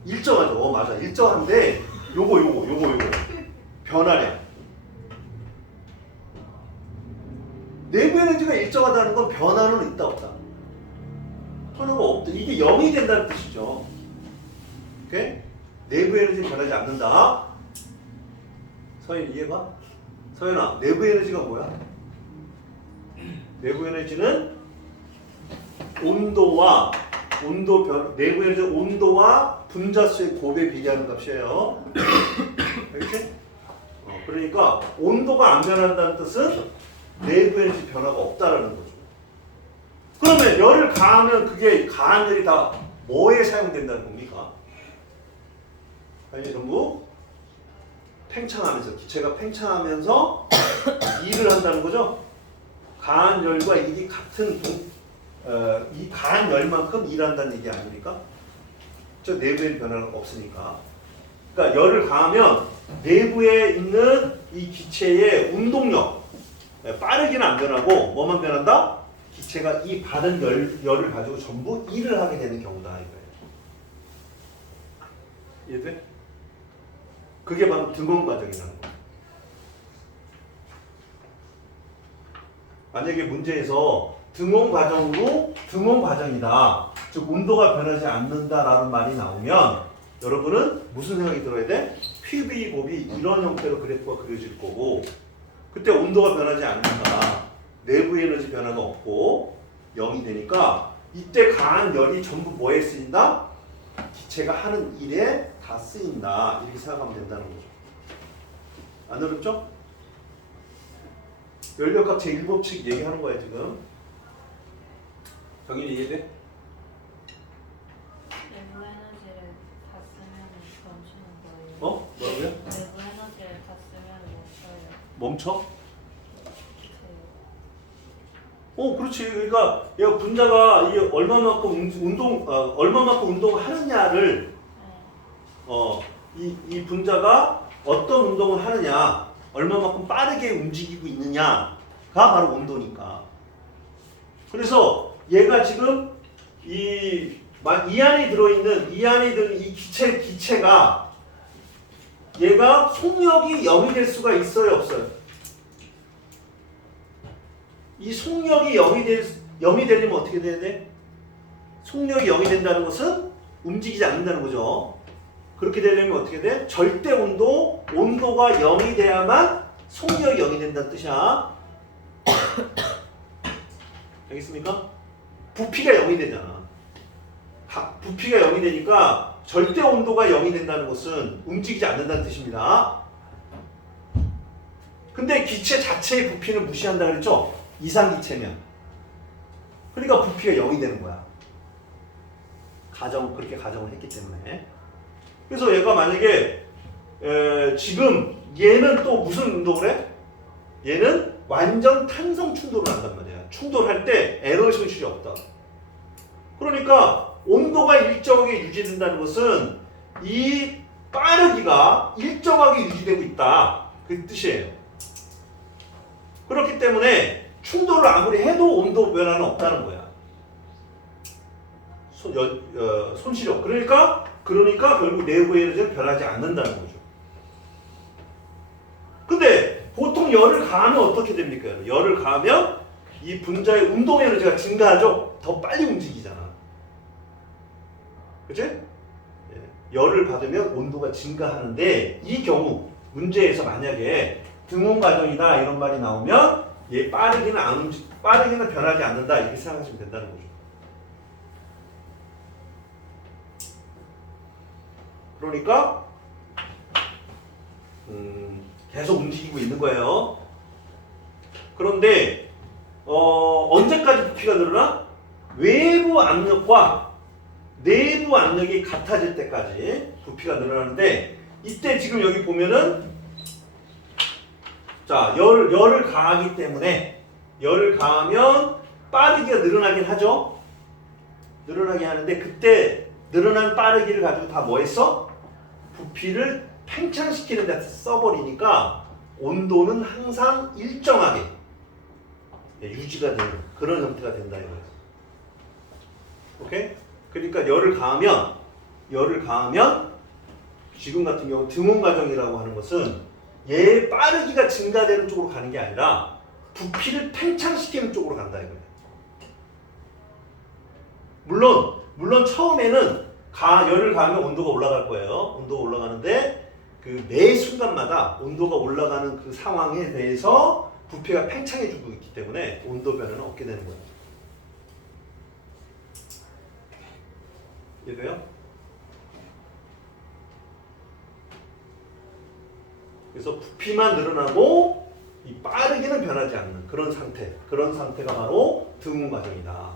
일정하죠. 맞아. 일정한데 요거 변화량. 내부 에너지가 일정하다는 건 변화는 있다 없다? 변화가 없다. 이게 0이 된다는 뜻이죠. 오케이? 내부 에너지는 변하지 않는다. 서현 이해가? 서현아, 내부 에너지가 뭐야? 내부 에너지는 내부 에너지는 온도와 분자수의 곱에 비례하는 값이에요. 알겠지? 그러니까 온도가 안 변한다는 뜻은 내부 에너지 변화가 없다라는 거죠. 그러면 열을 가하면 그게 가한 열이 다 뭐에 사용된다는 겁니까? 아니 전부 팽창하면서 기체가 팽창하면서 일을 한다는 거죠. 가한 열과 일이 같은 이 가한 열만큼 일한다는 얘기 아닙니까? 저 내부에 변화가 없으니까. 그러니까 열을 가하면 내부에 있는 이 기체의 운동력 빠르게는 안 변하고 뭐만 변한다? 기체가 이 받은 열을 가지고 전부 일을 하게 되는 경우다 이거예요. 이해돼? 그게 바로 등온 과정이라는 거예요. 만약에 문제에서 등온 과정이다. 즉 온도가 변하지 않는다라는 말이 나오면 여러분은 무슨 생각이 들어야 돼? PV 곱이 이런 형태로 그래프가 그려질 거고 그때 온도가 변하지 않는다. 내부 에너지 변화가 없고 0이 되니까 이때 가한 열이 전부 뭐에 쓰인다? 기체가 하는 일에 다 쓰인다. 이렇게 생각하면 된다는 거죠. 안 어렵죠? 연력값 제1법칙 얘기하는 거야 지금. 정인이 이해돼? 내부 에너지를 다 쓰면 멈추는 거예요. 어? 뭐라고요? 내부 에너지를 다 쓰면 멈춰요. 멈춰? 기체요. 그렇지. 그러니까 얘가 분자가 이게 얼마만큼 운동을 하느냐를 이 분자가 어떤 운동을 하느냐, 얼마만큼 빠르게 움직이고 있느냐가 바로 온도니까. 그래서 얘가 지금 이 안에 들어있는 이 기체가 얘가 속력이 0이 될 수가 있어요, 없어요? 이 속력이 0이 되려면 어떻게 돼야 돼? 속력이 0이 된다는 것은 움직이지 않는다는 거죠. 그렇게 되려면 어떻게 돼? 절대 온도가 0이 돼야만 속력이 0이 된다는 뜻이야. 알겠습니까? 부피가 0이 되잖아. 부피가 0이 되니까 절대 온도가 0이 된다는 것은 움직이지 않는다는 뜻입니다. 근데 기체 자체의 부피는 무시한다 그랬죠? 이상기체면. 그러니까 부피가 0이 되는 거야. 그렇게 가정을 했기 때문에. 그래서 얘가 만약에 지금 얘는 또 무슨 운동을 해? 얘는 완전 탄성 충돌을 한단 말이야. 충돌할 때 에너지 손실이 없다. 그러니까 온도가 일정하게 유지된다는 것은 이 빠르기가 일정하게 유지되고 있다. 그 뜻이에요. 그렇기 때문에 충돌을 아무리 해도 온도 변화는 없다는 거야. 손실이 없. 그러니까 결국 내부의 에너지는 변하지 않는다는 거죠. 근데 보통 열을 가하면 어떻게 됩니까? 열을 가하면 이 분자의 운동 에너지가 증가하죠. 더 빨리 움직이잖아. 그치? 열을 받으면 온도가 증가하는데 이 경우 문제에서 만약에 등온 과정이다 이런 말이 나오면 얘 빠르게는 변하지 않는다 이렇게 생각하시면 된다는 거죠. 그러니까 계속 움직이고 있는 거예요. 그런데 언제까지 부피가 늘어나? 외부 압력과 내부 압력이 같아질 때까지 부피가 늘어나는데 이때 지금 여기 보면은 자 열을 가하기 때문에 열을 가하면 빠르기가 늘어나긴 하죠. 늘어나긴 하는데 그때 늘어난 빠르기를 가지고 다 뭐 했어? 부피를 팽창시키는 데 써버리니까 온도는 항상 일정하게 유지가 되는 그런 형태가 된다 이거예요. 오케이? 그러니까 열을 가하면 지금 같은 경우 등온 과정이라고 하는 것은 얘의 빠르기가 증가되는 쪽으로 가는 게 아니라 부피를 팽창시키는 쪽으로 간다 이거예요. 물론 처음에는 열을 가하면 온도가 올라갈 거예요. 온도가 올라가는데 그 매 순간마다 온도가 올라가는 그 상황에 대해서 부피가 팽창해주고 있기 때문에 온도 변화는 없게 되는 거예요. 이해돼요? 그래서 부피만 늘어나고 이 빠르게는 변하지 않는 그런 상태가 바로 등온 과정이다.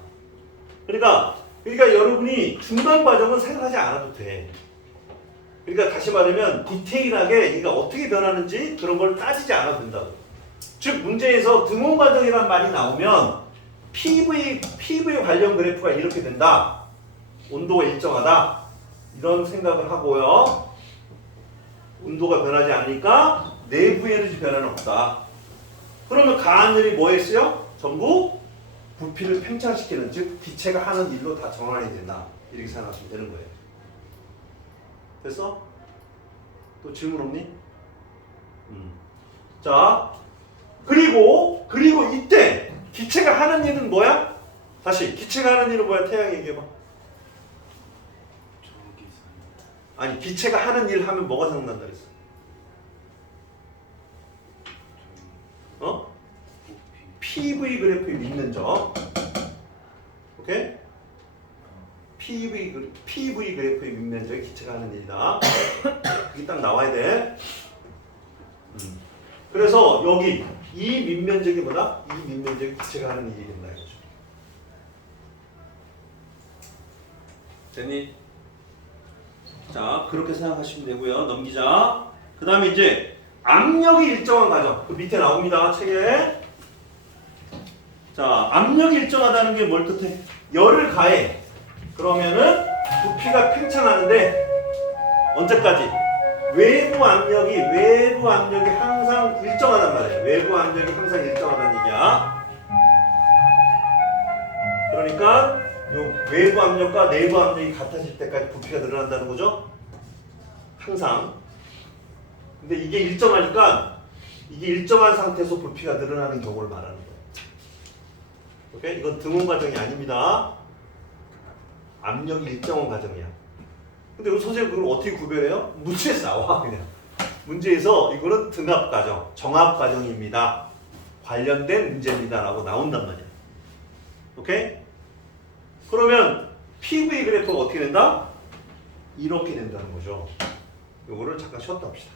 그러니까 여러분이 중간 과정은 생각하지 않아도 돼. 그러니까 다시 말하면 디테일하게 얘가 어떻게 변하는지 그런 걸 따지지 않아도 된다고. 즉 문제에서 등온 과정이란 말이 나오면 PV 관련 그래프가 이렇게 된다. 온도가 일정하다. 이런 생각을 하고요. 온도가 변하지 않으니까 내부 에너지 변화는 없다. 그러면 가한 열이 뭐 했어요? 전부 부피를 팽창시키는, 즉 기체가 하는 일로 다 전환이 된다. 이렇게 생각하시면 되는 거예요. 됐어? 또 질문 없니? 자, 그리고 이때 기체가 하는 일은 뭐야? 다시 기체가 하는 일은 뭐야? 태양이 얘기해봐. 아니 기체가 하는 일 하면 뭐가 생각난다 그랬어? PV 그래프에 있는 점. 오케이? PV 그래프의 밑면적이 기체가 하는 일이다. 그게 딱 나와야 돼. 그래서 여기 이 밑면적이 뭐다? 이 밑면적이 기체가 하는 일이 된다 이거죠. 됐니? 자, 그렇게 생각하시면 되고요. 넘기자. 그 다음에 이제 압력이 일정한 과정. 그 밑에 나옵니다. 책에. 자, 압력이 일정하다는 게 뭘 뜻해? 열을 가해. 그러면은 부피가 팽창하는데 언제까지? 외부 압력이 항상 일정하단 말이에요. 외부 압력이 항상 일정하다는 얘기야. 그러니까 요 외부 압력과 내부 압력이 같아질 때까지 부피가 늘어난다는 거죠. 항상. 근데 이게 일정하니까 이게 일정한 상태에서 부피가 늘어나는 경우를 말하는 거예요. 오케이? 이건 등온 과정이 아닙니다. 압력이 일정한 과정이야. 근데 우리 선생님 그걸 어떻게 구별해요? 문제에서 나와 그냥. 문제에서 이거는 등압 과정, 정압 과정입니다. 관련된 문제입니다라고 나온단 말이야. 오케이? 그러면 PV 그래프가 어떻게 된다? 이렇게 된다는 거죠. 요거를 잠깐 쉬었다 합시다.